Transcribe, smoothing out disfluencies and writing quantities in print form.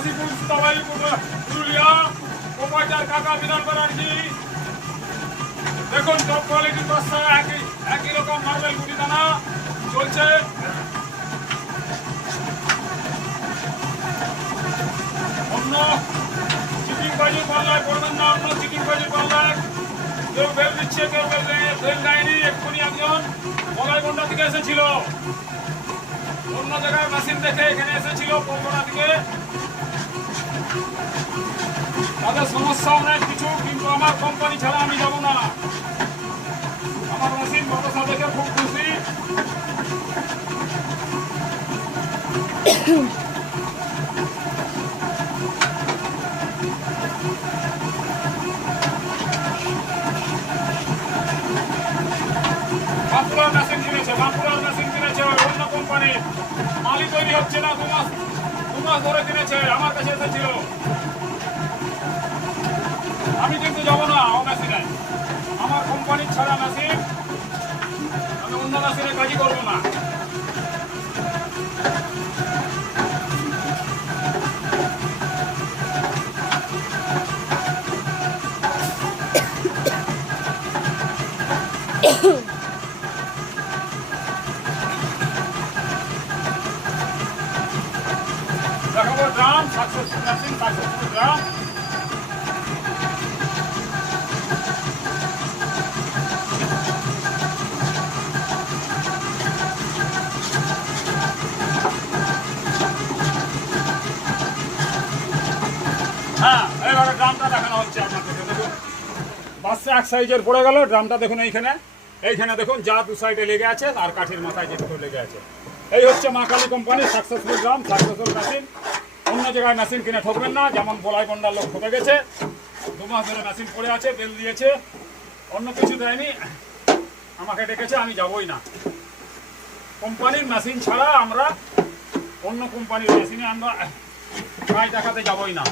Kashipur সুতাবাড়ি Purulia proprietor কাকা বিধান ব্যানার্জি। দেখুন টপ কোয়ালিটির বস্তা, একই রকম মার্বেল গুটি দানা চলছে। অন্য চিটিং বাজির পাল্লায় পড়বেন না, অন্য চিটিং বাজির পাল্লায় কেউ বেল দিচ্ছে, কেউ বেল দেয়নি। এক্ষুনি একজন বলাইগন্ডা থেকে এসেছিল, অন্য জায়গায় মেশিন দেখে এখানে এসেছিল কলকাতা থেকে। তাদের সমস্যা অনেক কিছু, কিন্তু আমার কোম্পানি ছাড়া আমি যাব না। আমার মেশিন ভরসা দেখে খুব খুশি। বাঁকুড়ার মেশিন কিনেছে অন্য কোম্পানি, মালই তৈরি হচ্ছে না। দু মাস ধরে কিনেছে, আমার কাছে এসেছিল। আমি কিন্তু যাবো না ও মেশিনে, আমার কোম্পানি ছাড়া মেশিন, আমি অন্য মেশিনে কাজই করবো না। দেখাবো drum, successful machine, successful drum. হ্যাঁ, এবারে ড্রামটা দেখানো হচ্ছে আপনাদেরকে। দেখুন বাসে এক সাইজের পড়ে গেল ড্রামটা। দেখুন এইখানে দেখুন যা দু সাইডে লেগে আছে, আর কাঠির মাথায় যেটুকু লেগে আছে। এই হচ্ছে মা কালী কোম্পানির সাকসেসফুল ড্রাম, সাকসেসফুল মেশিন। অন্য জায়গায় মেশিন কিনে ঠকবেন না, যেমন বলাইগন্ডার লোক ঠকে গেছে। 2 মাস ধরে মেশিন পড়ে আছে, বেল দিয়েছে, অন্য কিছু দেয়নি। আমাকে ডেকেছে, আমি যাবই না। কোম্পানির মেশিন ছাড়া আমরা অন্য কোম্পানির মেশিনে আমরা কাজ দেখাতে যাবই না।